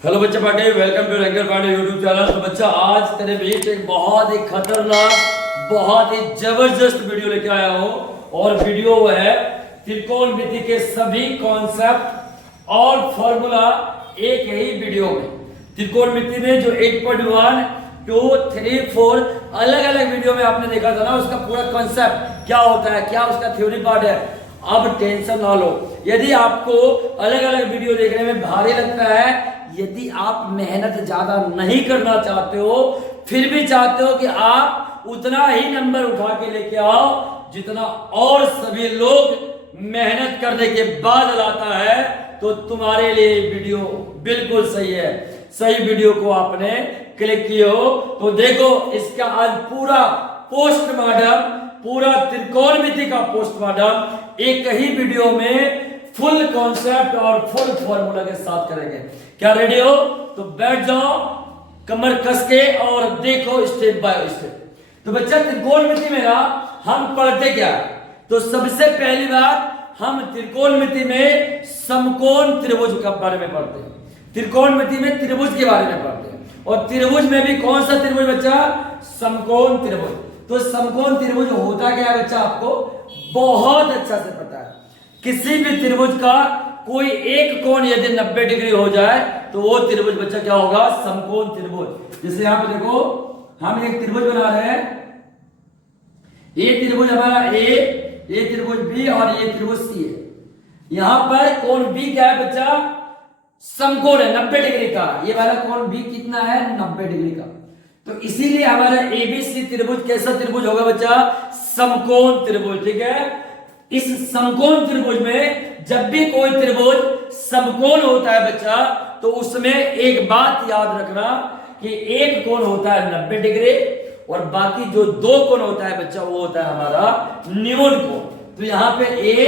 Hello बच्चा Pandey, welcome to Rangar Pandey YouTube channel. तो बच्चा आज तेरे बीच एक बहुत ही खतरनाक, बहुत ही जबरदस्त वीडियो लेके आया हूं। और वीडियो वो है त्रिकोणमिति के सभी कॉन्सेप्ट और फॉर्मूला एक ही वीडियो में। त्रिकोणमिति में जो 8.1, 2, 3, 4 अलग अलग वीडियो में आपने देखा था ना, उसका पूरा कॉन्सेप्ट क्या होता है, क्या उसका थ्योरी पार्ट है। अब टेंशन ना लो। यदि आपको अलग अलग वीडियो देखने में भारी लगता है, यदि आप मेहनत ज्यादा नहीं करना चाहते हो, फिर भी चाहते हो कि आप उतना ही नंबर उठा के लेके आओ जितना और सभी लोग मेहनत करने के बाद लाता है, तो तुम्हारे लिए वीडियो बिल्कुल सही है। सही वीडियो को आपने क्लिक किए हो तो देखो, इसका आज पूरा पोस्टमार्टम, पूरा त्रिकोणमिति का पोस्टमार्टम एक ही वीडियो में फुल कॉन्सेप्ट और फुल फॉर्मूला के साथ करेंगे। क्या रेडी हो? तो बैठ जाओ कमर कस के और देखो स्टेप बाय स्टेप। तो बच्चा त्रिकोणमिति में ना हम पढ़ते क्या है? तो सबसे पहली बात, हम त्रिकोणमिति में समकोण त्रिभुज के बारे में पढ़ते हैं। त्रिकोणमिति में त्रिभुज के बारे में पढ़ते हैं। और त्रिभुज में भी कौन सा त्रिभुज बच्चा? समकोण त्रिभुज। तो समकोण त्रिभुज होता क्या है बच्चा? आपको बहुत अच्छा से पता है। किसी भी त्रिभुज का कोई एक कोण यदि 90 डिग्री हो जाए तो वो त्रिभुज बच्चा क्या होगा? समकोण त्रिभुज। जैसे यहां पे देखो, हम एक त्रिभुज बना रहे हैं। ये त्रिभुज हमारा ये त्रिभुज बी और ये त्रिभुज सी है। यहां पर कोण बी क्या है बच्चा? समकोण है 90 डिग्री का। ये वाला कोण बी कितना है? 90 डिग्री का। तो इसीलिए हमारा एबीसी त्रिभुज कैसा त्रिभुज होगा बच्चा? समकोण त्रिभुज। ठीक है। इस समकोण त्रिभुज में जब भी कोई त्रिभुज समकोण होता है बच्चा, तो उसमें एक बात याद रखना कि एक कोण होता है 90 डिग्री और बाकी जो दो कोण होता है बच्चा, वो होता है हमारा न्यून कोण। तो यहां पे ए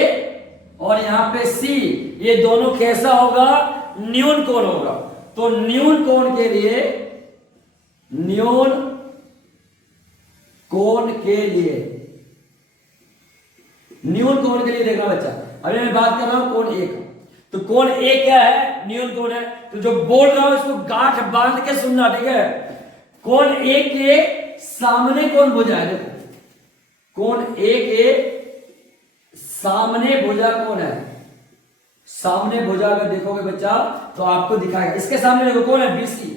और यहां पे सी, ये दोनों कैसा होगा? न्यून कोण होगा। तो न्यून कोण के लिए, न्यून कोण के लिए, न्यून कोण के लिए देखना बच्चा। अभी मैं बात कर रहा हूं कोण ए का। तो कोण ए क्या है? न्यून कोण है। तो जो बोल रहा हूं इसको गांठ बांध के सुनना, ठीक है। कोण ए के सामने कौन भुजा है? देखो, कोण ए के सामने भुजा कौन है? सामने भुजा अगर देखोगे बच्चा तो आपको दिखाएगा। इसके सामने देखो कौन है? बीसी।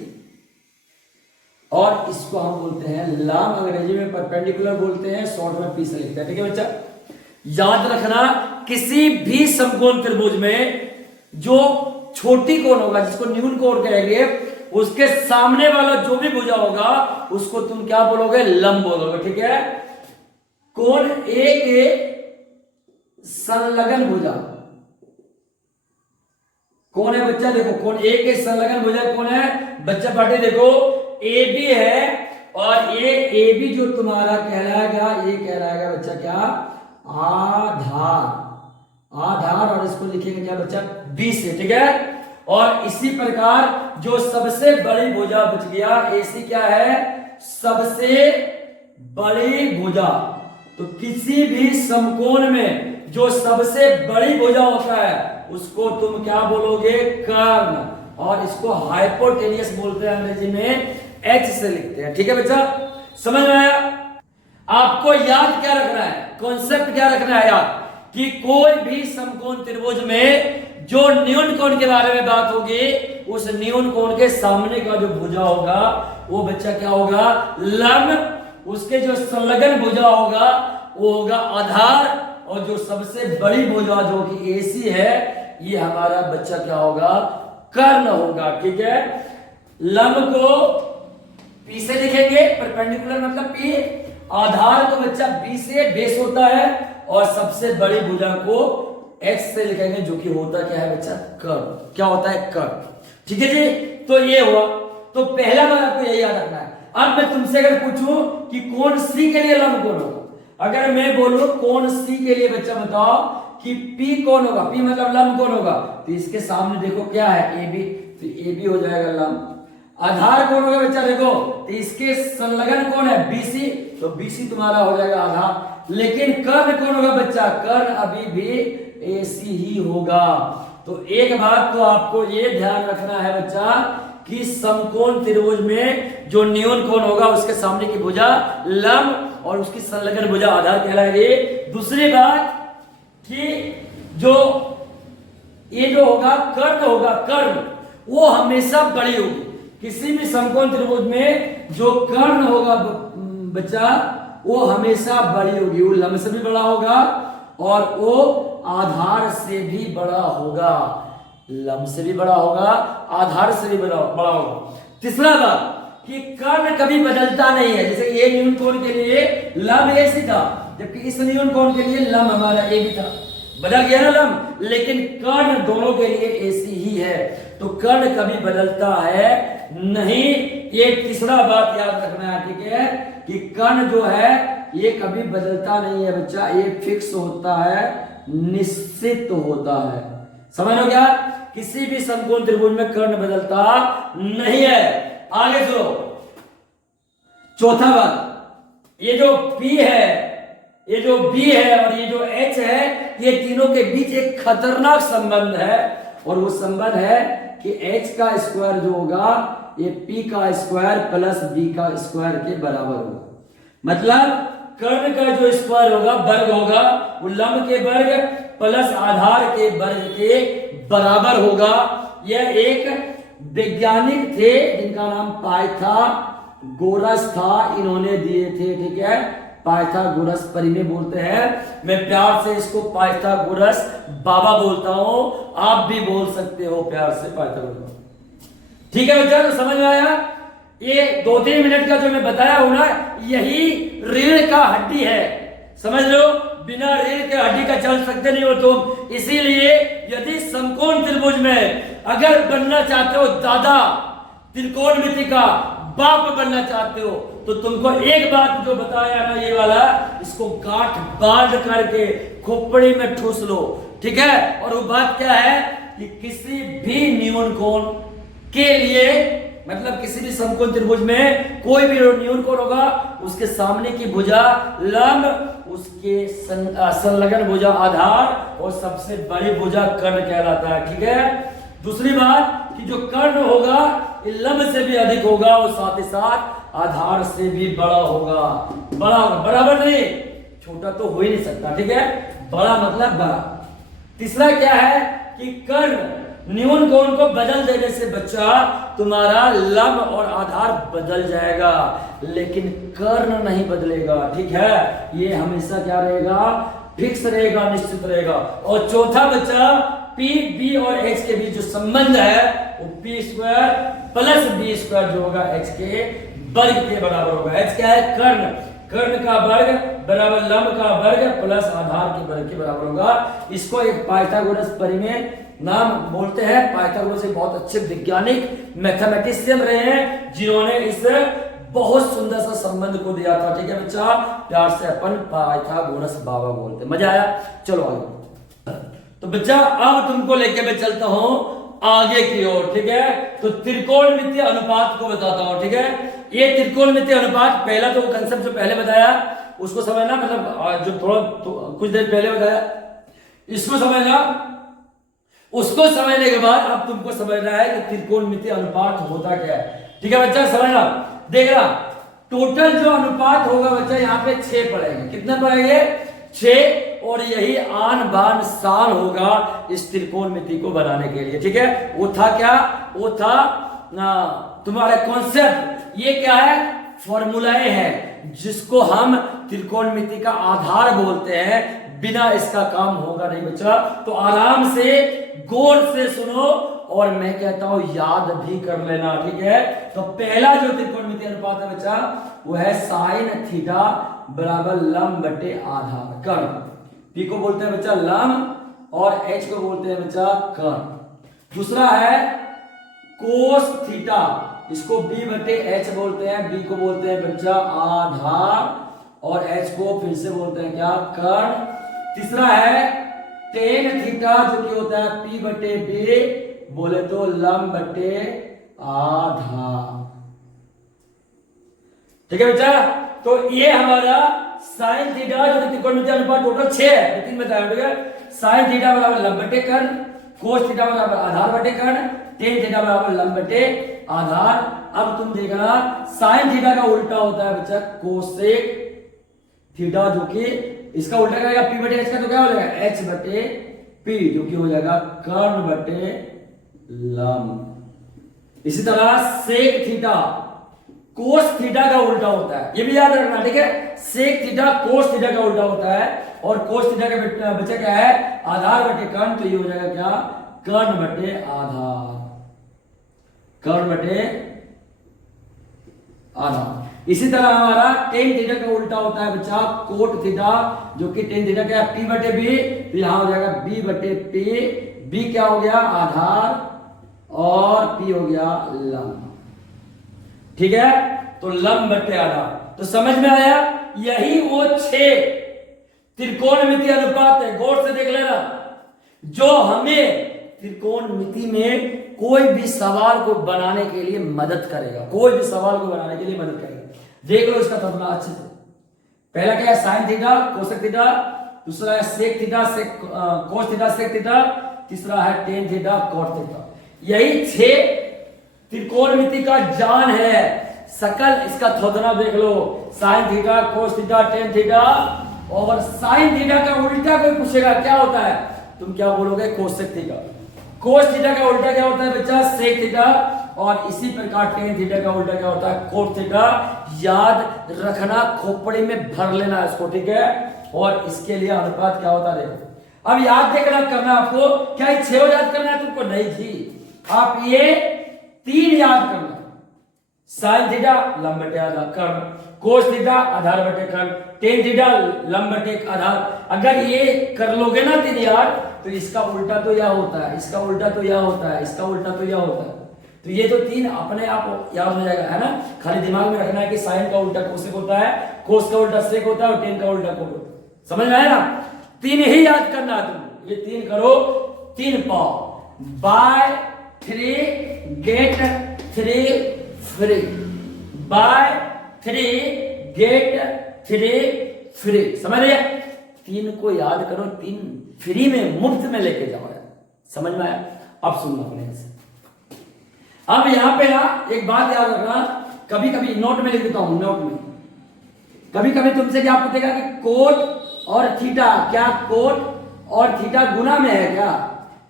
और इसको हम बोलते हैं लंब, अंग्रेजी में परपेंडिकुलर बोलते हैं, शॉर्ट में पी से लिखते हैं। ठीक है बच्चा। याद रखना, किसी भी समकोण त्रिभुज में जो छोटी कोण होगा, जिसको न्यून कोण कहेंगे, उसके सामने वाला जो भी भुजा होगा उसको तुम क्या बोलोगे? लंब बोलोगे। ठीक है। कोण ए के संलग्न भुजा कौन है बच्चा? देखो, कोण ए के संलग्न भुजा कौन है बच्चा? पार्टी देखो, ए बी है और ये ए बी जो तुम्हारा कहलाएगा, ये कहलाएगा बच्चा क्या? आधार। आधार। और इसको लिखेंगे क्या बच्चा? बी से। ठीक है। और इसी प्रकार जो सबसे बड़ी भुजा बच गया, ऐसी क्या है? सबसे बड़ी भुजा। तो किसी भी समकोण में जो सबसे बड़ी भुजा होता है उसको तुम क्या बोलोगे? कर्ण। और इसको हाइपोटेनियस बोलते हैं, अंग्रेजी में एच से लिखते हैं। ठीक है बच्चा, समझ में आया? आपको याद क्या रखना है? कॉन्सेप्ट क्या रखना है याद? कि कोई भी समकोण त्रिभुज में जो न्यून कोण के बारे में बात होगी, उस न्यून कोण के सामने का जो भुजा होगा वो बच्चा क्या होगा? लंब। उसके जो संलग्न भुजा होगा वो होगा आधार। और जो सबसे बड़ी भुजा जो कि एसी है, ये हमारा बच्चा क्या होगा? कर्ण होगा। ठीक है। लंब को पी से लिखेंगे, परपेंडिकुलर मतलब पी। आधार को बच्चा बी से, बेस होता है। और सबसे बड़ी भुजा को एच से लिखेंगे, जो कि होता क्या है बच्चा? कर्ण। क्या होता है? कर्ण। ठीक है जी। तो ये हुआ। तो पहला बार आपको यही याद रखना है। अब मैं तुमसे अगर पूछूं कि कोण सी के लिए लंब कौन होगा, अगर मैं बोलूं कोण सी के लिए बच्चा बताओ कि पी कौन होगा? पी मतलब लंब कौन होगा? तो इसके सामने देखो क्या है? A B. तो ए बी हो जाएगा लंब। आधार कौन होगा बच्चा? देखो, तो इसके संलग्न कौन है? बीसी। तो बीसी तुम्हारा हो जाएगा आधार। लेकिन कर्ण कौन होगा बच्चा? कर्ण अभी भी एसी ही होगा। तो एक बात तो आपको ये ध्यान रखना है बच्चा कि समकोण त्रिभुज में जो न्यून कोण होगा उसके सामने की भुजा लंब और उसकी संलग्न भुजा आधार कहलाएगी। दूसरी बात कि जो ये जो होगा कर्ण वो हमेशा बड़ी होगी। किसी भी समकोण त्रिभुज में जो कर्ण होगा बच्चा वो हमेशा बड़ी होगी। वो लंब से भी बड़ा होगा और वो आधार से भी बड़ा होगा। लंब से भी बड़ा होगा, आधार से भी बड़ा होगा। तीसरा बात कि कर्ण कभी बदलता नहीं है। जैसे ये न्यून कोण के लिए लंब ऐसी था, जबकि इस न्यून कोण के लिए लंब हमारा ए भी था, बदल गया ना लंब, लेकिन कर्ण दोनों के लिए ऐसी ही है। तो कर्ण कभी बदलता है नहीं। ये तीसरा बात याद रखना है, ठीक है, कि कर्ण जो है ये कभी बदलता नहीं है बच्चा, ये फिक्स होता है, निश्चित होता है। समझ लो क्या? किसी भी समकोण त्रिभुज में कर्ण बदलता नहीं है। आगे सुनो, चौथा बात, ये जो P है, ये जो B है और ये जो H है, ये तीनों के बीच एक खतरनाक संबंध है। और वो संबंध है कि H का स्क्वायर जो होगा ये P का स्क्वायर प्लस B का स्क्वायर के बराबर होगा। मतलब कर्ण का जो स्क्वायर होगा, वर्ग होगा, वो लंब के वर्ग प्लस आधार के वर्ग के बराबर होगा। यह एक वैज्ञानिक थे जिनका नाम पाइथागोरस था, इन्होंने दिए थे, ठीक है, पाइथागोरस परिमेय बोलते हैं। मैं प्यार से इसको पाइथागोरस बाबा बोलता हूं, आप भी बोल सकते हो प्यार से पाइथागोरस, ठीक है बच्चा? तो समझ में आया? ये 2-3 मिनट का जो मैं बताया हूं ना, यही रीढ़ का हड्डी है, समझ लो। बिना रीढ़ के हड्डी का चल सकते नहीं हो तुम। इसीलिए यदि समकोण त्रिभुज में अगर बनना चाहते हो दादा, त्रिकोणमिति का बाप बनना चाहते हो, तो तुमको एक बात जो बताया ना ये वाला, इसको गांठ बांध करके खोपड़ी में ठूस लो, ठीक है। और वो बात क्या है कि किसी भी न्यून कोण के लिए, मतलब किसी भी समकोण त्रिभुज में कोई भी न्यून कोण होगा, उसके सामने की भुजा लंब, उसके संलग्न भुजा आधार और सबसे बड़ी भुजा कर्ण कहलाता है, ठीक है। दूसरी बात कि जो कर्ण होगा ये लंब से भी अधिक होगा और साथ ही साथ आधार से भी बड़ा होगा। बड़ा होगा, बराबर नहीं, छोटा तो हो ही नहीं सकता, ठीक है, बड़ा मतलब बड़ा। तीसरा क्या है कि कर्ण न्यून कोण को बदल देने से बच्चा तुम्हारा लंब और आधार बदल जाएगा, लेकिन कर्ण नहीं बदलेगा, ठीक है। ये हमेशा क्या रहेगा? फिक्स रहेगा, निश्चित रहेगा। और चौथा बच्चा P, B और H के बीच जो संबंध है वो P square plus B square जो होगा H के वर्ग के बराबर होगा। H क्या है? कर्ण, कर्ण का वर्ग बराबर लंब का वर्ग प्लस आधार के वर्ग के बराबर होगा। इसको एक पाइथागोरस परिमेय नाम बोलते हैं। पाइथागोरस एक बहुत अच्छे वैज्ञानिक मैथमेटिशियन रहे हैं जिन्होंने इस बहुत सुंदर सा संबंध को दिया था, ठीक है बच्चा। प्यार से अपन पाइथागोरस बाबा बोलते हैं। मजा आया? चलो आगे। तो बच्चा अब तुमको लेके मैं चलता हूं आगे की ओर, ठीक है। तो त्रिकोणमितीय अनुपात को बताता हूं, ठीक है। ये त्रिकोणमितीय अनुपात, पहला तो कंसेप्ट जो पहले बताया उसको समझना, मतलब जो थोड़ा कुछ देर पहले बताया इसको समझना। उसको समझने के बाद अब तुमको समझना है कि त्रिकोणमितीय अनुपात होता क्या है, ठीक है बच्चा। समझना, देखना, टोटल जो अनुपात होगा बच्चा यहाँ पे 6 पड़ेंगे। कितना पड़ेंगे? 6। और यही आन बान शान होगा इस त्रिकोणमिति को बनाने के लिए, ठीक है। वो था क्या? वो था तुम्हारा कॉन्सेप्ट। ये क्या है? फॉर्मूलाए हैं जिसको हम त्रिकोणमिति का आधार बोलते हैं। बिना इसका काम होगा नहीं बच्चा। तो आराम से गौर से सुनो और मैं कहता हूं याद भी कर लेना, ठीक है। तो पहला जो त्रिकोणमितीय अनुपात है बच्चा वो है साइन थीटा बराबर लंब बटे आधार कर्ण। P को बोलते हैं बच्चा लंब और H को बोलते हैं बच्चा कर्ण। दूसरा है कोस थीटा, इसको B बटे H बोलते हैं। B को बोलते हैं बच्चा आधार और H को फिर से बोलते हैं क्या? कर्ण। तीसरा है टेन थीटा जो कि होता है P बटे B, बोले तो लंब बटे आधार, ठीक है बच्चा। तो ये हमारा साइन थीटा जो त्रिकोणमितीय अनुपात टोटल 6 है, 3 बताया, ठीक है। साइन थीटा बराबर लंब बटे कर्ण, कोस थीटा बराबर आधार बटे कर्ण, टेन थीटा बराबर लंब बटे आधार। अब तुम देखना साइन थीटा का उल्टा होता है बच्चा कोसेक थीटा, जो कि इसका उल्टा करेगा पी बटे एच का, तो क्या हो जाएगा एच बटे पी, जो कि हो जाएगा कर्ण बटे लंब। इसी तरह सेक थीटा कोस थीटा का उल्टा होता है, ये भी याद रखना, ठीक है। सेक थीटा कोस थीटा का उल्टा होता है, और कोस थीटा का बच्चा क्या है आधार बटे कर्ण, तो ये हो जाएगा क्या कर्ण बटे आधार, कर्ण बटे आधार। इसी तरह हमारा टेन थीटा का उल्टा होता है बच्चा कोट थीटा, जो कि टेन थीटा क्या है पी बटे बी, तो यहां हो जाएगा बी बटे पी, बी क्या हो गया आधार और पी हो गया लंब, ठीक है। तो लंब बटे आधार, तो समझ में आया, यही वो 6 त्रिकोणमितीय अनुपात है, गौर से देख लेना, जो हमें त्रिकोणमिति में कोई भी सवाल को बनाने के लिए मदद करेगा, कोई भी सवाल को बनाने के लिए मदद करेगा। देख लो इसका फॉर्मूला अच्छे से। पहला क्या है साइन थीटा कोसेक थीटा, दूसरा है sec theta sec cos theta sec theta, तीसरा है टेन थीटा कॉट थीटा। यही 6 त्रिकोणमिति का जान है। सकल इसका थोतना देख लो, sine theta cos theta tan theta, और साइन थीटा का उल्टा कोई पूछेगा क्या होता है, तुम क्या बोलोगे कोसेक थीटा। कोस थीटा का उल्टा क्या होता है बच्चा सेक थीटा, और इसी प्रकार टेन थीटा का उल्टा क्या होता है कोट थीटा। याद रखना, खोपड़ी में भर लेना इसको, ठीक है। और इसके लिए अनुपात क्या होता है देखो, अब याद देखना करना आपको, क्या ये 6 याद करना है तुमको, नहीं जी, आप ये 3 याद करना, साइन थीटा लंब बटे आधार कर्ण, कोस थीटा आधार बटे कर्ण, टेन थीटा लंब बटे आधार। अगर ये कर लोगे ना 3 याद, तो इसका उल्टा तो यह होता है, इसका उल्टा तो यह होता है, इसका उल्टा तो यह होता है, तो ये तो 3 अपने आप याद हो जाएगा, है ना। खाली दिमाग में रखना है कि साइन का उल्टा कोसेक होता है, कोस का उल्टा सेक होता है, और टेन का उल्टा कोट होता है, समझ में आया ना। 3 ही याद करना है तुम, ये 3 करो, 3 पाओ, buy 3 get 3 free, buy 3 get 3 free, समझ रहे। 3 को याद करो, 3 फ्री में मुफ्त में लेके जाओ यार, समझ में आया। अब सुनना अपने से, अब यहां पे ना एक बात याद रखना, कभी कभी नोट में लिख देता हूं, नोट में कभी कभी तुमसे क्या पूछेगा कि कोट और थीटा, क्या कोट और थीटा गुना में है क्या,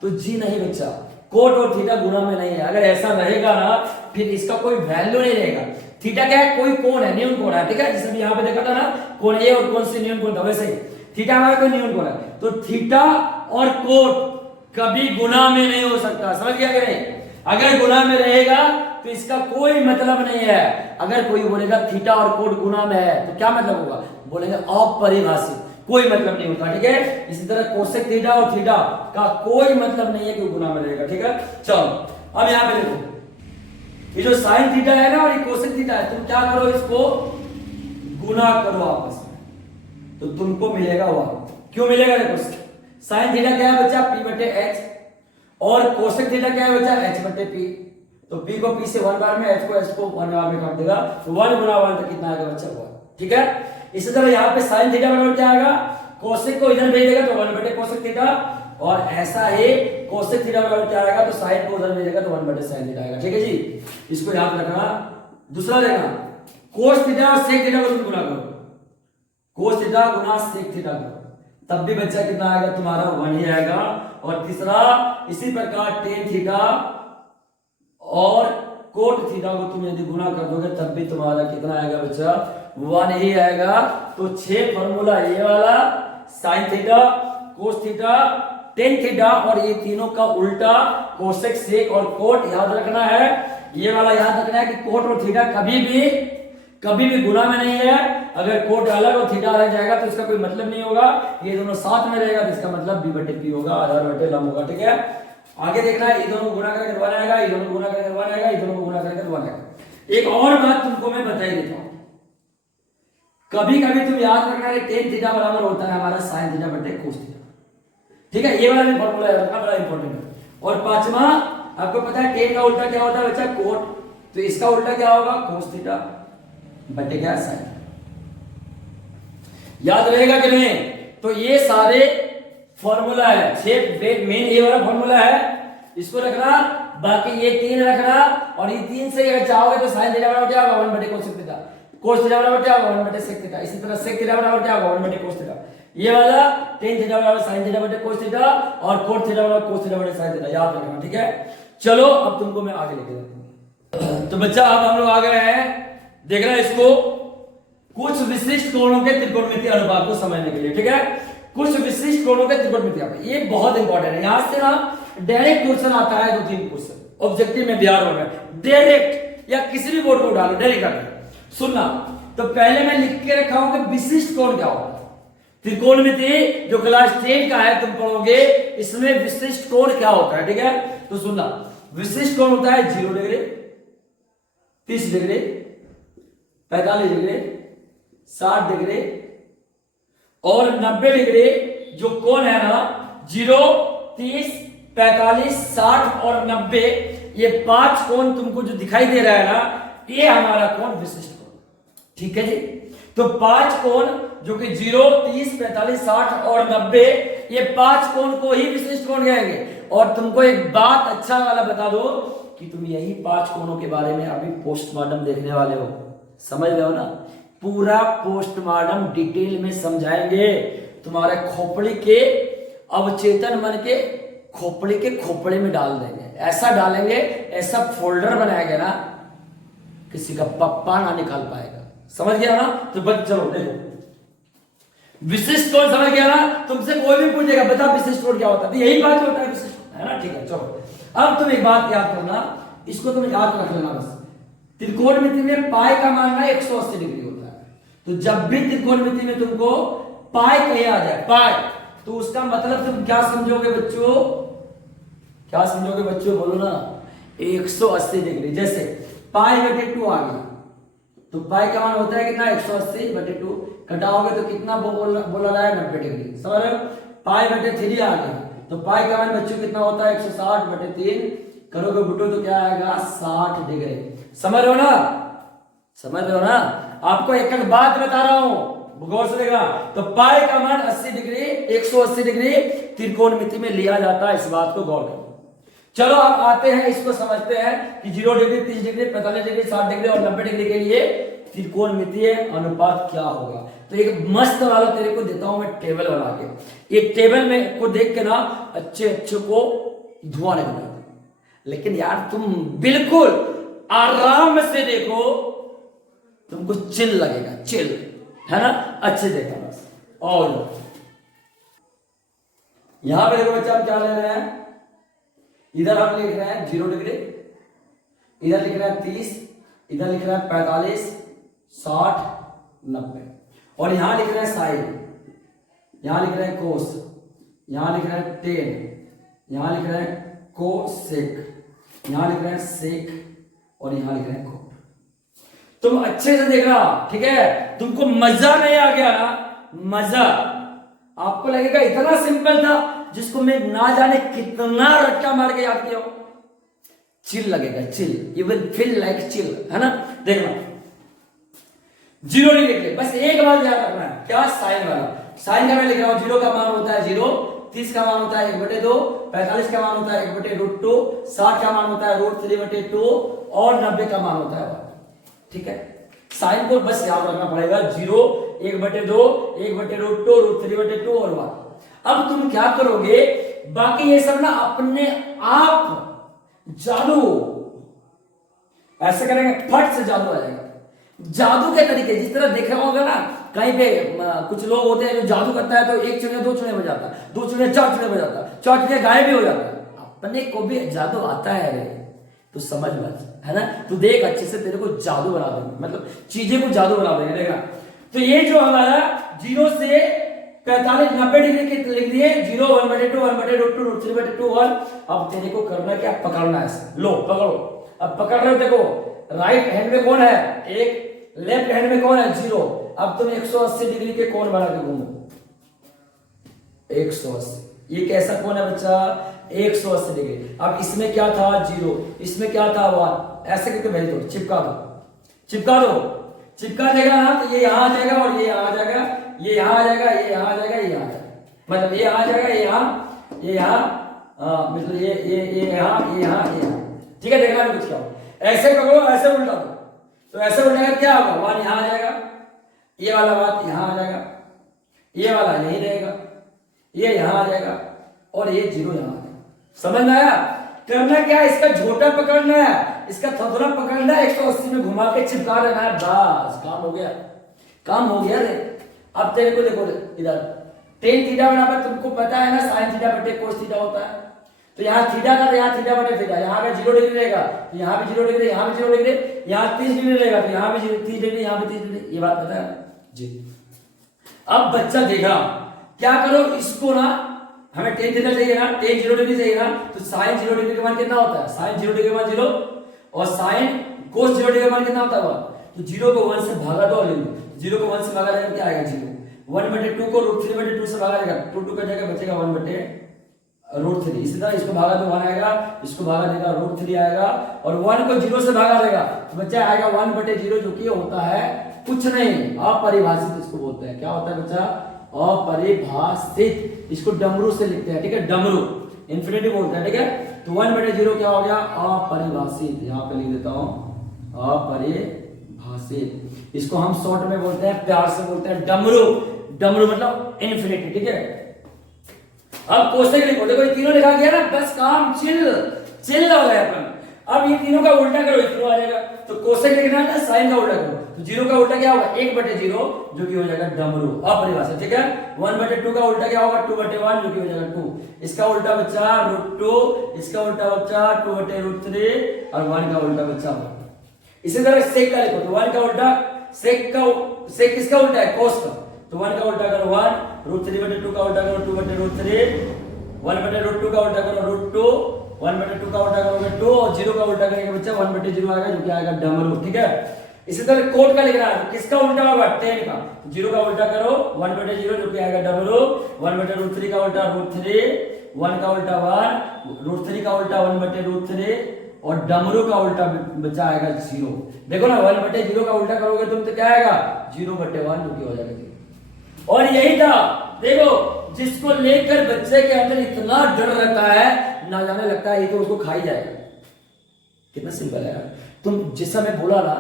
तो जी नहीं बच्चा, कोट और थीटा गुना में नहीं है। अगर ऐसा रहेगा ना फिर इसका कोई वैल्यू नहीं रहेगा। थीटा क्या है, कोई कोण है, न्यून कोण है, ठीक है, जैसे यहाँ पे देखा था ना कोण ए और कोण सी न्यून कोण था, वैसे ही थीटा हमारा कोई न्यून कोण है, तो थीटा और कोट कभी गुना में नहीं हो सकता, समझ गया कि नहीं। अगर गुना में रहेगा तो इसका कोई मतलब नहीं है। अगर कोई बोलेगा थीटा और कोट गुना में है तो क्या मतलब होगा, बोलेंगे अपरिभाषित, कोई मतलब नहीं होता, ठीक है। इसी तरह कोसेक थीटा और थीटा का कोई मतलब नहीं है कि गुना में रहेगा, ठीक है। चलो अब यहां पे देखो, ये जो साइन थीटा है ना और ये कोसेक थीटा है, तुम क्या करो, इसको गुना करो आपस में, तो तुमको मिलेगा 1। क्यों मिलेगा, देखो साइन थीटा क्या है बच्चा पी बटे एच, और कोसेक थीटा क्या है बच्चा एच बटे पी, तो पी को पी से 1 बार में, एच को 1 बार में काट देगा, तो 1 गुना 1 तो कितना आएगा बच्चा 1, ठीक है। इसी तरह यहाँ पे साइन थीटा बराबर क्या आएगा, कोसेक को इधर भेज देगा तो 1 बटे कोसेक थीटा, और ऐसा ही कोसेक थीटा बराबर क्या आएगा, तो साइन को उधर भेजेगा तो 1 बटे साइन थीटा आएगा, ठीक है जी। इसको याद रखना। दूसरा देखना, कोस थीटा और सेक थीटा को तुम गुना करो, कोस थीटा गुना सेक थीटा करो, तब भी बच्चा कितना आएगा तुम्हारा 1 ही आएगा। और तीसरा इसी प्रकार टेन थीटा और कोट थीटा को तुम यदि गुना कर दोगे तब भी तुम्हारा कितना आएगा बच्चा 1 ही आएगा। तो 6 फॉर्मूला ये वाला, sign theta cos theta tan theta और ये तीनों का उल्टा कोसेक सेक और कोट याद रखना है। ये वाला याद रखना है कि कोट और थीटा कभी भी गुना में नहीं है। अगर कोट अलग और थीटा अलग जाएगा तो इसका कोई मतलब नहीं होगा, ये दोनों साथ में रहेगा तो इसका मतलब बी बटे पी होगा, आधार बटे लंब होगा, ठीक है। आगे देखना है, ये दोनों को गुना करके 1 आएगा, ये दोनों को गुना करके 1 आएगा, ये दोनों को गुना करके 1 आएगा। एक और बात तुमको मैं बता ही देता हूं, कभी कभी तुम याद रखना है टेन थीटा बराबर होता है हमारा साइन थीटा बटे कोस थीटा, ठीक है। ये वाला भी फॉर्मूला याद रखना, बड़ा इंपॉर्टेंट है। और पांचवा आपको पता है टेन का उल्टा क्या होता है बच्चा, कोट, तो इसका उल्टा क्या होगा, कोस थीटा बटे क्या साइन। याद रहेगा कि नहीं। तो ये सारे फॉर्मूला है, 6 मेन ये वाला फॉर्मूला है, इसको रखना, बाकी ये 3 रखना, और ये 3 से अगर चाहोगे तो साइन थीटा बराबर क्या होगा 1 बटे cos थीटा, cos थीटा बराबर क्या होगा 1 बटे sec थीटा, इसी तरह sec थीटा बराबर क्या होगा 1 बटे cos थीटा, ये वाला tan थीटा बराबर sin थीटा बटे cos थीटा, और cot थीटा बराबर cos थीटा बटे sin थीटा, याद रखना, ठीक है। चलो अब तुमको मैं आगे लेके जाता हूं। तो बच्चा अब हम लोग आ गए हैं, देख रहे हैं इसको, कुछ विशिष्ट कोणों के त्रिकोणमितीय अनुपात को समझने के लिए, ठीक है। कुछ विशिष्ट कोणों के त्रिकोणमितीय, ये बहुत इंपॉर्टेंट है, यहां से ना डायरेक्ट क्वेश्चन आता है, 2-3 क्वेश्चन ऑब्जेक्टिव में बिहार बोर्ड में डायरेक्ट, या किसी भी बोर्ड को डालो डायरेक्ट आकर सुनना। तो पहले मैं लिख के रखा हूं कि विशिष्ट कोण क्या होता है, त्रिकोणमिति जो क्लास 10 का है तुम पढ़ोगे, इसमें विशिष्ट कोण क्या होता है, ठीक है। तो सुनना, विशिष्ट कोण होता है 0 डिग्री, 30 डिग्री, 45 डिग्री, 60 डिग्री और 90 डिग्री। जो कोण है ना 0, 30, 45, 60 और 90, ये 5 कोण तुमको जो दिखाई दे रहा है ना, ये हमारा कोण विशिष्ट कोण, ठीक है जी। तो 5 कोण जो कि 0, 30, 45, 60 और 90, ये 5 कोण को ही विशिष्ट कोण कहेंगे। और तुमको एक बात अच्छा वाला बता दो कि तुम यही 5 कोणों के बारे में अभी पोस्टमार्टम देखने वाले हो, समझ रहे हो ना, पूरा पोस्टमार्टम डिटेल में समझाएंगे, तुम्हारे खोपड़ी के अवचेतन मन के खोपड़ी के खोपड़े में डाल देंगे, ऐसा डालेंगे, ऐसा फोल्डर बनाएंगे ना, किसी का पप्पा ना निकाल पाएगा, समझ गया ना। तो बस चलो देखो, विशिष्ट कोण समझ गया ना, तुमसे कोई भी पूछेगा बता विशिष्ट कोण क्या होता है, तो यही बात होता है विशिष्ट कोण, है ना, ठीक है। चलो अब तुम एक बात याद करना, इसको तुम याद रख लेना बस, त्रिकोणमिति में पाई का मान ना 180 डिग्री होता है। तो जब भी त्रिकोणमिति में तुमको पाई कहीं आ जाए, पाई, तो उसका मतलब तुम क्या समझोगे बच्चों, क्या समझोगे बच्चों, बोलो ना, 180 डिग्री। जैसे पाई बटे 2 आ गया, तो पाई का मान होता है कितना 180 बटे 2, घटाओगे तो कितना बोला रहा है 90 डिग्री, समझ रहे हो। पाई बटे 3 आ गया, तो पाई का मान बच्चों कितना होता है 160 बटे 3, करोगे बुटो तो क्या आएगा 60 डिग्री, समझ रहे हो ना, समझ रहे हो ना। आपको एक एक बात बता रहा हूं, गौर से देखना। तो पाई का मान 80 डिग्री, 180 डिग्री त्रिकोणमिति में लिया जाता है, इस बात को गौर करो। चलो अब आते हैं, इसको समझते हैं कि 0 डिग्री, 30 डिग्री, 45 डिग्री, 60 डिग्री और 90 डिग्री के लिए त्रिकोणमितीय अनुपात क्या होगा। तो एक मस्त वाला तेरे को देता हूं मैं टेबल बना के, ये टेबल में को देख के ना अच्छे अच्छे को धुआं नहीं बनाते, लेकिन यार तुम बिल्कुल आराम से देखो, तुमको चिल लगेगा, चिल, है ना, अच्छे देखा बस। और यहां पे देखो बच्चा हम क्या ले रहे हैं, इधर हम लिख रहे हैं 0 डिग्री, इधर लिख रहे हैं 30, इधर लिख रहे हैं 45, 60, 90, और यहां लिख रहे हैं साइन, यहां लिख रहे हैं कोस, यहां लिख रहे हैं टेन, यहां लिख रहे हैं कोसेक, यहां लिख रहे हैं सेक, और यहां लिख रहे हैं कोट। तुम अच्छे से देखना, ठीक है। तुमको मजा नहीं आ गया ना, मजा आपको लगेगा इतना सिंपल था, जिसको मैं ना जाने कितना रट्टा मार के याद किया हूं, चिल लगेगा, chill, you will feel like chill, है ना। देखना 0 डिग्री के लिए बस एक बात याद रखना है, क्या, साइन वाला। साइन का मैं लिख रहा हूं, 0 का मान होता है 0, 30 का मान होता है 1/2, 45 का मान होता है 1/√2, 60 का मान होता है √3/2 और 90 का मान होता है 1, ठीक है। साइन को बस याद रखना पड़ेगा, 0, 1/2, 1/√2, √3/2 और 1। अब तुम क्या करोगे, बाकी ये सब ना अपने आप जादू ऐसे करेंगे, फट से जादू आ जाएगा। जादू के तरीके जिस तरह देखा होगा ना, कहीं पे कुछ लोग होते हैं जो जादू करता है, तो 1 चिड़िया 2 चिड़िया बजाता है, 2 चिड़िया 4 चिड़िया बजाता है, 4 चिड़िया गायब भी हो जाता है। अपने को भी जादू आता है रे, तो समझ मत, है ना। तो देख अच्छे से, तेरे को जादू बना देंगे, मतलब चीजें को जादू बना देंगे, देखना। तो ये जो हमारा 0 से 45, 90 डिग्री के लिख दिए, 0, 1/2, 1/√2, √3/2, 1। अब तेरे को करना क्या, पकड़ना है, लो पकड़ो। अब पकड़ रहे हो, देखो राइट हैंड में कौन है 1, लेफ्ट हैंड में कौन है 0। अब तुम 180 डिग्री के कोण बना के घूमो, 180, ये कैसा कोण है बच्चा, 180 डिग्री। अब इसमें क्या था 0, इसमें क्या था 1, ऐसे करके भेज दो, चिपका दो, चिपका दो, चिपका देगा ना, तो ये यहां आ जाएगा और ये यहां आ जाएगा, ये यहां आ जाएगा, ये यहां आ जाएगा, ये यहां आ जाएगा। मतलब ये आ जाएगा, ये यहाँ, ये यहाँ, मतलब ये यहाँ, ये यहाँ, ये यहाँ। ठीक है, देखना भी कुछ क्या हो, ऐसे पकड़ो, ऐसे उल्टा दो, तो ऐसे उल्टा क्या होगा, वन यहाँ आ जाएगा, ये वाला बात यहाँ आ जाएगा, ये वाला यही रहेगा, ये यहाँ आ जाएगा, और ये जीरो यहाँ आ जाएगा। समझ में आया? करना क्या है, इसका झोटा पकड़ना है, इसका थोड़ा पकड़ना है, 180 में घुमा के चिपका देना है, बस काम हो गया, काम हो गया रे। अब तेरे को देखो इधर टेन थीटा बराबर, तुमको पता है ना साइन थीटा बटे कोस थीटा होता है, तो यहाँ थीटा का, तो यहाँ थीटा बटे थीटा, यहाँ का 0 डिग्री रहेगा, तो यहाँ भी 0 डिग्री, यहाँ भी 0 डिग्री, यहाँ 30 डिग्री रहेगा, तो यहाँ भी 30 डिग्री, यहाँ भी 30 डिग्री, ये बात पता है जी। अब बच्चा देखा क्या करो, इसको ना हमें टेन थीटा चाहिए ना, टेन 0 डिग्री चाहिए ना, तो साइन 0 डिग्री का मान कितना होता है, साइन 0 डिग्री का मान 0, और साइन कोस 0 डिग्री का मान कितना होता है, तो 0 को 1 से भागा दो, 0 को 1 से भागा जाएगा, क्या आएगा 0, 1/2 को √3/2 से भागा जाएगा, 2 का जगह बचेगा 1/√3। इसी तरह इसको भागा तो 1 आएगा, इसको भागा देगा √3 आएगा, और 1 को 0 से भागा देगा तो बच्चा आएगा 1/0, जो कि होता है कुछ नहीं, अपरिभाषित इसको बोलते हैं। क्या होता है बच्चा, अपरिभाषित, इसको डमरू से लिखते हैं, ठीक है, डमरू इंफिनिटी बोलते हैं, ठीक है। तो 1/0 क्या हो गया, अपरिभाषित, यहाँ पे लिख देता हूं अपरिभाषित। इसको हम शॉर्ट में बोलते हैं, प्यार से बोलते हैं डमरू, डमरू मतलब इन्फिनिटी, ठीक है। अब कोष्टक लिखो, देखो ये तीनों लिखा गया ना, बस काम चिल चिल हो गया अपन। अब ये तीनों का उल्टा करो, इतना आ जाएगा, तो कोष्टक लिखना है ना, साइन का उल्टा करो, तो 0 का उल्टा क्या होगा, 1/0, जो कि हो जाएगा डमरू, अपरिभाषित, ठीक है। 1/2 का उल्टा क्या होगा, 2/1, जो कि हो जाएगा 2। इसका उल्टा बच्चा √2, इसका उल्टा बच्चा 2/√3, और 1 का उल्टा बच्चा 1। इसी तरह सेक का लिखो, तो 1 का उल्टा सेक किसका उल्टा है, कोस का, तो 1 का उल्टा करो 1, √3/2 का उल्टा करो 2/√3, 1/√2 का उल्टा करो √2, 1/2 का उल्टा करोगे 2, और 0 का उल्टा करेंगे बच्चा 1/0 आएगा, जो कि आएगा डमरू, ठीक है। इसी तरह कोट का लिखना है, किसका उल्टा होगा, 10 का, 0 का उल्टा करो 1/0, जो कि आएगा डमरू, 1/√3 का उल्टा √3, 1 का उल्टा 1, √3 का उल्टा 1/√3, और डमरू का उल्टा बच्चा आएगा 0। देखो ना 1/0 का उल्टा करोगे तुम तो क्या आएगा, 0/1, जो कि हो जाएगा 0। और यही था, देखो जिसको लेकर बच्चे के अंदर इतना डर रहता है, ना जाने लगता है ये तो उसको खा ही जाएगा। कितना सिंपल है यार। तुम जिस समय बोला ना,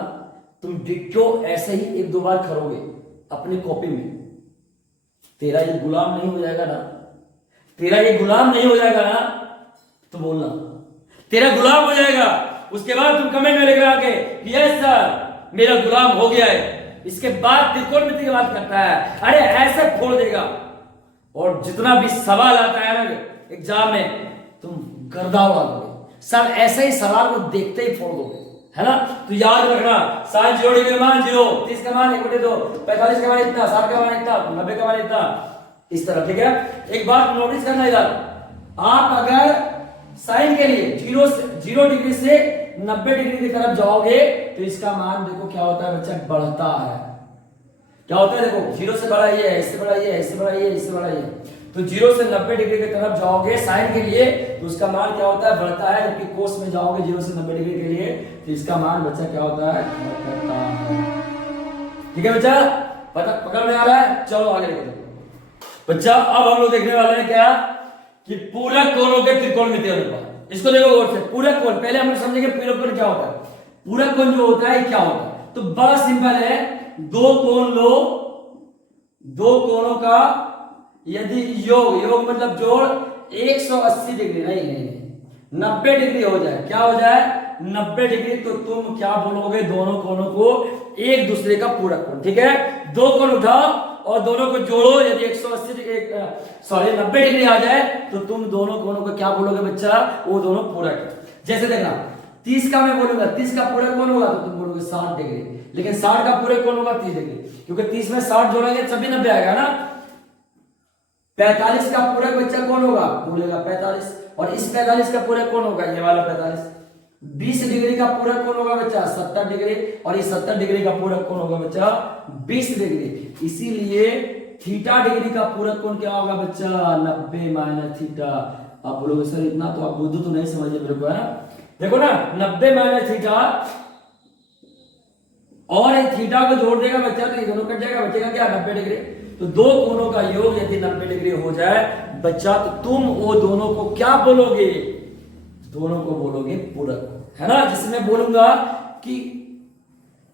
तुम डिक्टो ऐसे ही 1-2 बार करोगे अपनी कॉपी में, तेरा ये गुलाम नहीं हो जाएगा ना, तेरा ये गुलाम नहीं हो जाएगा ना, तो बोलना तेरा गुलाम हो जाएगा। उसके बाद तुम कमेंट में लिख रहा के यस सर मेरा गुलाम हो गया है। इसके बाद त्रिकोणमिति की बात करता है, अरे ऐसे फोड़ देगा। और जितना भी सवाल आता है ना एग्जाम में, तुम गर्दा उड़ा दोगे। सब ऐसे ही सवाल को देखते ही फोड़ दोगे, है ना। तो याद रखना, साइन 0 डिग्री का मान 0, 30 का मान 1/2, 45 का मान इतना, 60 का मान इतना, 90 का मान इतना, इस तरह, ठीक है। एक बात नोटिस करना इधर, आप अगर साइन के लिए 0 डिग्री से 90 डिग्री की तरफ जाओगे तो इसका मान देखो क्या होता है बच्चा, बढ़ता है। क्या होता है देखो, 0 से बड़ा ये है, इससे बड़ा ये है, इससे बड़ा ये, इससे बड़ा ये। तो 0 से 90 डिग्री की तरफ जाओगे साइन के लिए तो उसका मान क्या होता है, बढ़ता है। जबकि कोस में जाओगे 0 से 90 डिग्री के लिए तो इसका मान बच्चा क्या होता है, घटता है। ठीक है बच्चा, पता पकड़ में आ रहा है। चलो आगे देखो बच्चा। अब हम लोग देखने वाले हैं क्या, कि पूरक कोणों के त्रिकोणमितीय अनुपात। इसको देखो गौर से, पूरक कोण, पहले हम लोग समझेंगे पूरक कोण क्या होता है। पूरक कोण जो होता है क्या होता है, तो बड़ा सिंपल है, दो कोण लो, दो कोणों का यदि योग मतलब जोड़ 180 डिग्री नहीं 90 डिग्री हो जाए, क्या हो जाए 90 डिग्री, तो तुम क्या बोलोगे, दोनों कोणों को एक दूसरे का पूरक कोण। ठीक है, दो कोण उठाओ और दोनों को जोड़ो, यदि 180 डिग्री 90 डिग्री आ जाए तो तुम दोनों कोणों को क्या बोलोगे बच्चा, वो दोनों पूरक। जैसे देखना 30 का मैं बोलूंगा 30 का पूरक कोण होगा तो तुम बोलोगे 60 डिग्री, लेकिन 60 का पूरक कोण होगा 30 डिग्री, क्योंकि 30 में 60 जोड़ेंगे तभी 90 आएगा ना। 45 का पूरक बच्चा कौन होगा, बोलेगा 45, और इस 45 का पूरक कौन होगा, ये वाला 45। 20 डिग्री का पूरक कौन होगा बच्चा, 70 डिग्री, और इस 70 डिग्री का पूरक कौन होगा बच्चा, 20 डिग्री। इसीलिए थीटा डिग्री का पूरक कौन क्या होगा बच्चा, 90 माइनस थीटा। आप बोलोगे सर इतना तो आप बुद्धू तो नहीं समझे मेरे को, है ना। देखो ना 90 माइनस थीटा, और थीटा को जोड़ देगा बच्चा तो ये दोनों कट जाएगा, बचेगा क्या 90 डिग्री। तो दो कोणों का योग यदि 90 डिग्री हो जाए बच्चा, तो तुम वो दोनों को क्या बोलोगे? दोनों को बोलोगे पूरक, है ना। जिसमें बोलूंगा कि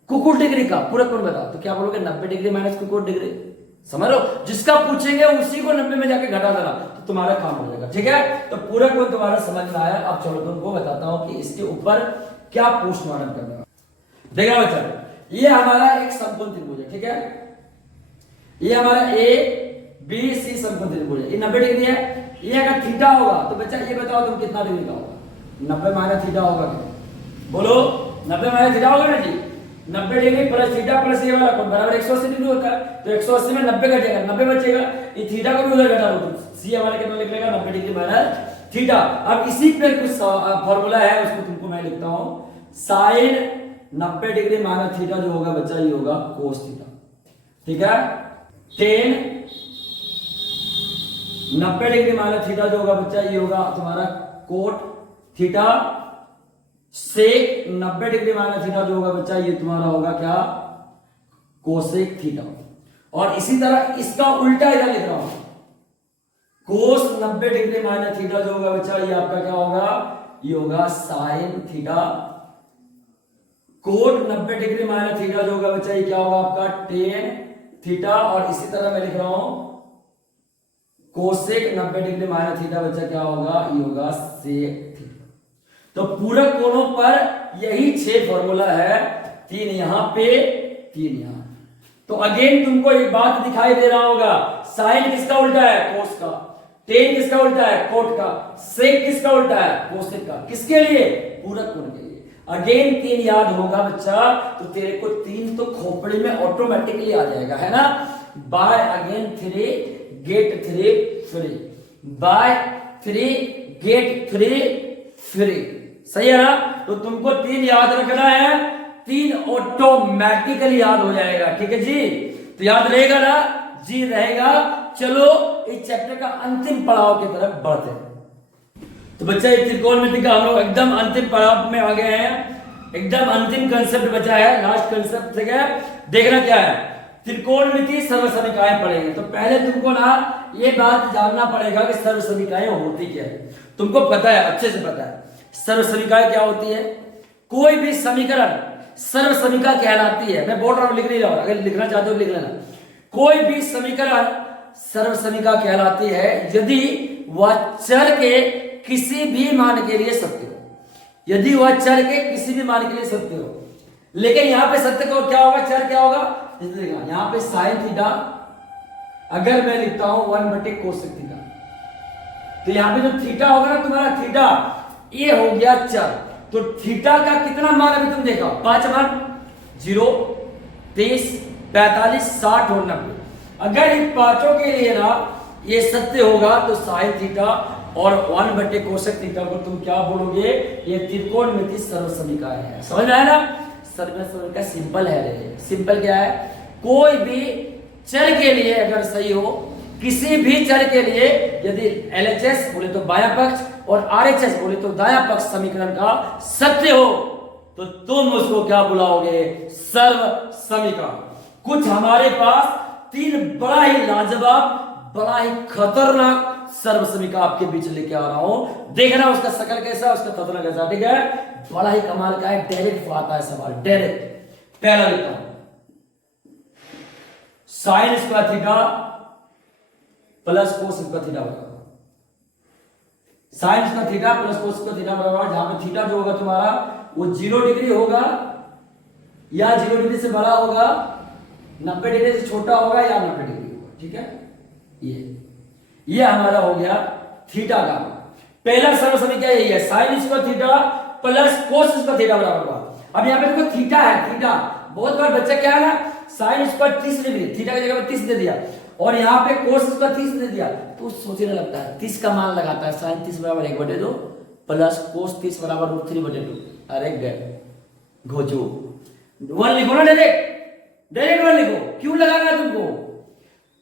कुकुर डिग्री का पूरक कोण बताओ, तो क्या बोलोगे? 90 डिग्री माइनस कुकुर डिग्री। समझ लो, जिसका पूछेंगे उसी को 90 में जाके घटा देना, तो तुम्हारा काम हो जाएगा। ठीक है, तो पूरक कोण तुम्हारा समझ में आया। अब चलो तुमको बताता हूं कि इसके ऊपर क्या पोस्टमार्टम करना है। देखा बच्चा, ये हमारा एक समकोण त्रिभुज है। ठीक है, ये हमारा ए बी सी समकोण त्रिभुज है। ये 90 डिग्री है। ये अगर थीटा होगा तो बच्चा ये बताओ तुम कितना डिग्री का होगा? 90 माइनस थीटा होगा क्या? बोलो, 90 माइनस थीटा होगा ना जी। 90 डिग्री प्लस थीटा प्लस ये वाला कोण बराबर 180 डिग्री होता है। तो 180 में 90 घटेगा, 90 बचेगा। ये थीटा को भी उधर घटा दो, तो सी हमारे कितना निकलेगा? 90 डिग्री माइनस थीटा। अब इसी पे कुछ फॉर्मूला है, उसको तुमको मैं लिखता हूं। साइन 90 डिग्री माइनस थीटा जो होगा बच्चा, ये होगा कोस थीटा। ठीक है, टेन 90 डिग्री माइनस थीटा जो होगा बच्चा, ये होगा तुम्हारा कोट थीटा। सेक 90 डिग्री माइनस थीटा जो होगा बच्चा, ये तुम्हारा होगा क्या? Cosec theta. और इसी तरह इसका उल्टा इधर लिख रहा हूं, कोस 90 डिग्री माइनस थीटा जो होगा बच्चा, ये आपका क्या होगा? ये होगा sine theta. Cot 90 degree minus theta जो होगा बच्चा, ये क्या होगा आपका? Tan theta. और इसी तरह मैं लिख रहा हूं कोसेक 90 डिग्री माइनस थीटा बच्चा, क्या होगा? ये होगा सेक थीटा। तो पूरक कोणों पर यही 6 फॉर्मूला है, 3 यहां पे, 3 यहां। तो अगेन तुमको एक बात दिखाई दे रहा होगा, साइन किसका उल्टा है? कोस का। टेन किसका उल्टा है? कोट का। सेक किसका उल्टा है? कोसेक का। किसके लिए? पूरक कोण के लिए। अगेन 3 याद होगा बच्चा, तो तेरे को 3 तो खोपड़ी में ऑटोमेटिकली आ जाएगा, है ना। Buy again 3 get 3 free, buy 3 get 3 free. सही है ना। तो तुमको 3 याद रखना है, 3 ऑटोमेटिकली याद हो जाएगा। ठीक है जी, तो याद रहेगा ना जी? रहेगा। चलो इस चैप्टर का अंतिम पड़ाव की तरफ बढ़ते हैं। तो बच्चा एक त्रिकोणमिति का हम लोग एकदम अंतिम पड़ाव में आ गए हैं। एकदम अंतिम कंसेप्ट बचा है, लास्ट कंसेप्ट ठीक है। देखना क्या है, त्रिकोणमिति सर्वसमीकाएं पढ़ेंगे। तो पहले तुमको ना ये बात जानना पड़ेगा कि सर्वसमीकाएं होती क्या है। तुमको पता है, अच्छे से पता है सर्वसमीकाएं क्या होती है। कोई भी समीकरण सर्वसमीका कहलाती है। मैं बोल रहा हूं, लिख नहीं रहा हूं, अगर लिखना चाहते हो लिख लेना। कोई भी समीकरण सर्वसमीका कहलाती है यदि वह चर के किसी भी मान के लिए सत्य हो। यदि वह चर के किसी भी मान के लिए सत्य हो। लेकिन यहां पे सत्य को क्या होगा? चर क्या होगा? यहां पे साइन थीटा अगर मैं लिखता हूं 1/cos कोसेक थीटा, तो यहां पे जो थीटा होगा ना तुम्हारा, थीटा ये हो गया चर। तो थीटा का कितना मान अभी तुम देखा? 5 मान, 0, 30, 45, 60 और 90। अगर इन पांचों के लिए ना ये सत्य होगा तो साइन थीटा और 1/cos कोसेक थीटा को तुम क्या बोलोगे? ये त्रिकोणमिति सर्वसमीकाएं है। समझ में आया ना? सर्वसमीका सिंपल है रे। सिंपल क्या है? कोई भी चर के लिए अगर सही हो, किसी भी चर के लिए यदि LHS बोले तो बायां पक्ष और RHS बोले तो दायां पक्ष समीकरण का सत्य हो, तो तुम उसको क्या बुलाओगे? सर्वसमीका। कुछ हमारे पास 3 बड़ा ही लाजवाब, बड़ा ही खतरनाक सर्वसमीका आपके बीच लेके आ रहा हूं। देखना उसका शकल कैसा, उसका तत्व कैसा। ठीक है, बड़ा ही कमाल का है। डायरेक्ट आता है सवाल, डायरेक्ट। पहला लिखता हूं, sine square theta plus cos square theta बराबर sine square theta plus cos square theta बराबर, जहां पे थीटा जो होगा तुम्हारा वो 0 डिग्री होगा या 0 डिग्री से बड़ा होगा, 90 डिग्री से छोटा होगा या 90 डिग्री होगा। ठीक है, ये हमारा हो गया थीटा का पहला सर्वसमीकरण। यही है, sign square theta plus cos square theta बराबर होगा। अब यहाँ पे देखो थीटा है, थीटा बहुत बार बच्चा क्या है ना, साइन स्क्वायर 30 डिग्री, थीटा की जगह पे 30 दे दिया और यहाँ पे कोस स्क्वायर 30 दे दिया, तो सोचने लगता है 30 का मान लगाता है। साइन 30 बराबर 1/2 प्लस कोस 30 बराबर √3/2। अरे गए घोचो, 1 लिखो ना, डायरेक्ट 1 लिखो। क्यों लगाना है तुमको?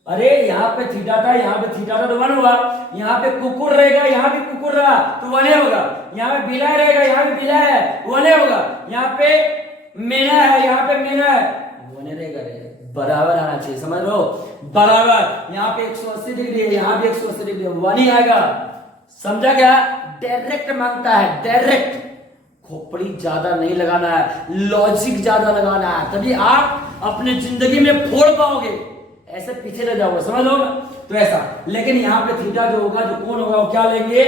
अरे यहाँ पे थीटा था, यहाँ पे थीटा था तो 1 हुआ। यहाँ पे कुकुर रहेगा, यहाँ भी कुकुर रहा तो 1 होगा। यहाँ पे बिलाय रहेगा, यहाँ पे बिलाय है, 1 होगा। यहाँ पे मेना है, यहाँ पे मेना है, 1 रहेगा। बराबर आना चाहिए, समझ लो, बराबर। यहाँ पे 180 डिग्री है, यहाँ भी 180 डिग्री है, 1 ही आएगा, समझा क्या? डायरेक्ट मांगता है, डायरेक्ट, खोपड़ी ज्यादा नहीं लगाना है, लॉजिक ज्यादा लगाना है, तभी आप अपने जिंदगी में फोड़ पाओगे, ऐसे पीछे रह जाओगे, समझ लो ना? तो ऐसा। लेकिन यहाँ पे थीटा जो होगा, जो कोण होगा, वो क्या लेंगे?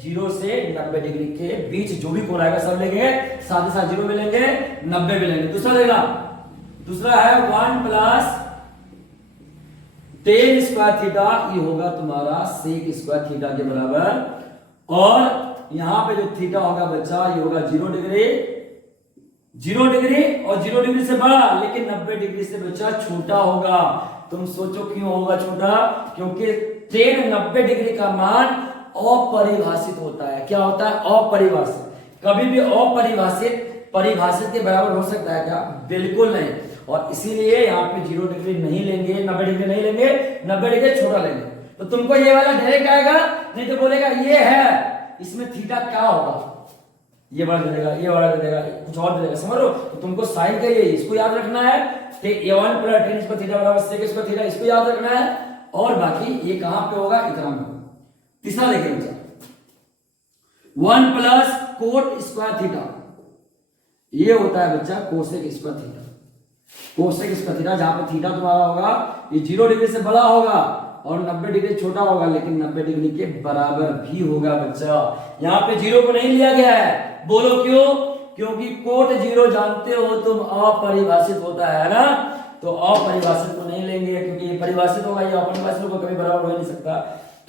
0 से 90 डिग्री के बीच जो भी कोण आएगा सब लेंगे, साथ ही साथ 0 भी लेंगे, 90 भी लेंगे। दूसरा लेगा, दूसरा है 1 प्लस tan स्क्वायर थीटा, ये होगा तुम्हारा sec स्क्वायर थीटा के बराबर। और यहां पे जो थीटा होगा बच्चा, ये होगा 0 डिग्री, 0 डिग्री और 0 डिग्री से बड़ा, लेकिन 90 डिग्री से बच्चा छोटा होगा। तुम सोचो क्यों होगा छोटा? क्योंकि tan 90 डिग्री का मान अपरिभाषित होता है। क्या होता है? अपरिभाषित। कभी भी अपरिभाषित परिभाषित के बराबर हो सकता है क्या? बिल्कुल नहीं। और इसीलिए यहाँ पे 0 डिग्री नहीं लेंगे, 90 डिग्री नहीं लेंगे, 90 डिग्री छोटा लेंगे। तो तुमको ये वाला डायरेक्ट आएगा, नहीं तो बोलेगा ये है, इसमें थीटा क्या होगा, ये बढ़ा दे देगा, ये बढ़ा दे देगा, कुछ और दे देगा, समझ लो? तो तुमको साइन का ये इसको याद रखना है, a1 plus tan square theta बराबर sec स्क्वायर थीटा, इसको याद रखना है। और बाकी ये कहां पे होगा? इतना में। तीसरा देखिए बच्चा, 1 प्लस कोट स्क्वायर थीटा, ये होता है बच्चा cosec square theta, cosec square theta, जहां पे थीटा तुम्हारा होगा ये 0 डिग्री से बड़ा होगा और 90 डिग्री छोटा होगा, लेकिन 90 डिग्री के बराबर भी होगा बच्चा। यहाँ पे 0 को नहीं लिया गया है, बोलो क्यों? क्योंकि कोट 0 जानते हो तुम, अपरिभाषित होता है ना, तो अपरिभाषित को नहीं लेंगे, क्योंकि ये परिभाषित होगा, ये अपरिभाषित को कभी बराबर हो नहीं सकता।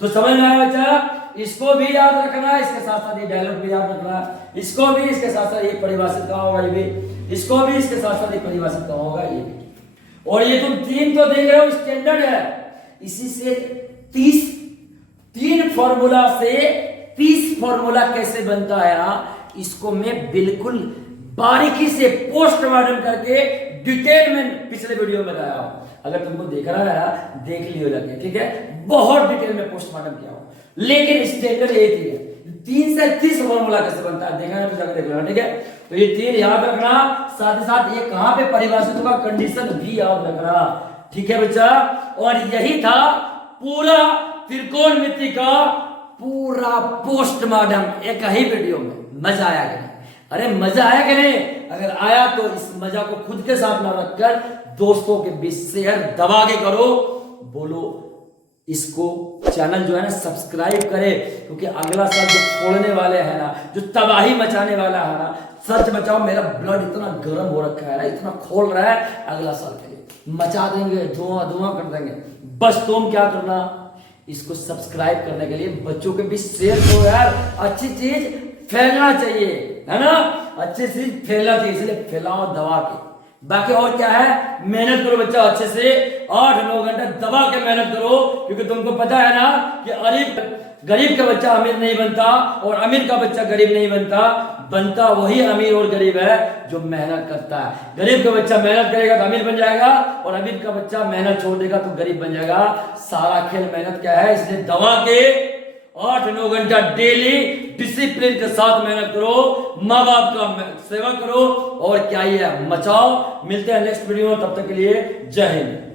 तो समझ में आया बच्चा? इसको भी याद रखना है, इसके साथ साथ ये डायलॉग भी याद रखना है, इसको भी, इसके साथ साथ ये परिभाषित कहाँ होगा, ये भी, इसको भी, इसके साथ साथ ये परिभाषित कहाँ होगा, ये भी। और ये तुम 3 तो देख रहे हो, स्टैंडर्ड है, इसी से 3 फॉर्मूला से 30 फॉर्मूला कैसे बनता है ना, इसको मैं बिल्कुल बारीकी से पोस्टमार्टम करके डिटेल में पिछले वीडियो में बताया हूं। अगर तुमको देख रहा है, देख लियो जाके, ठीक है? बहुत डिटेल में पोस्टमार्टम किया हूं, लेकिन स्टैंडर्ड एक ही है। 3 से 30 फॉर्मूला कैसे बनता है देखना है तो जाकर देख लेना, ठीक है? तो ये 3 याद रखना, साथ ही साथ ये कहां पे परिभाषित होगा, कंडीशन भी याद रखना, ठीक है बच्चा? और यही था पूरा त्रिकोणमिति का पूरा पोस्टमार्टम एक ही वीडियो में। मजा आया कि नहीं? अरे मजा आया कि नहीं? अगर आया तो इस मजा को खुद के साथ ना रखकर दोस्तों के बीच शेयर दबा के करो, बोलो इसको चैनल जो है ना सब्सक्राइब करे, क्योंकि अगला साल जो छोड़ने वाले हैं ना, जो तबाही मचाने वाला है ना, सच बचाओ, मेरा ब्लड इतना गर्म हो रखा है ना, इतना खोल रहा है, अगला साल के लिए मचा देंगे, धुआं धुआं कर देंगे। बस तुम क्या करना, इसको सब्सक्राइब करने के लिए बच्चों के बीच शेयर करो यार, अच्छी चीज फैलना चाहिए, है ना? अच्छी चीज फैलना चाहिए, इसलिए फैलाओ दबा के। बाकी और क्या है, मेहनत करो बच्चा अच्छे से, 8-9 घंटे दबा के मेहनत करो, क्योंकि तुमको पता है ना कि गरीब का बच्चा अमीर नहीं बनता और अमीर का बच्चा गरीब नहीं बनता, बनता वही अमीर और गरीब है जो मेहनत करता है। गरीब का बच्चा मेहनत करेगा तो अमीर बन जाएगा, और अमीर का बच्चा मेहनत छोड़ देगा तो गरीब बन जाएगा। सारा खेल मेहनत क्या है, इसलिए दबा के 8-9 घंटा डेली डिसिप्लिन के साथ मेहनत करो, माँ बाप का सेवा करो, और क्या ही है, मचाओ। मिलते हैं नेक्स्ट वीडियो में, तब तक के लिए जय हिंद।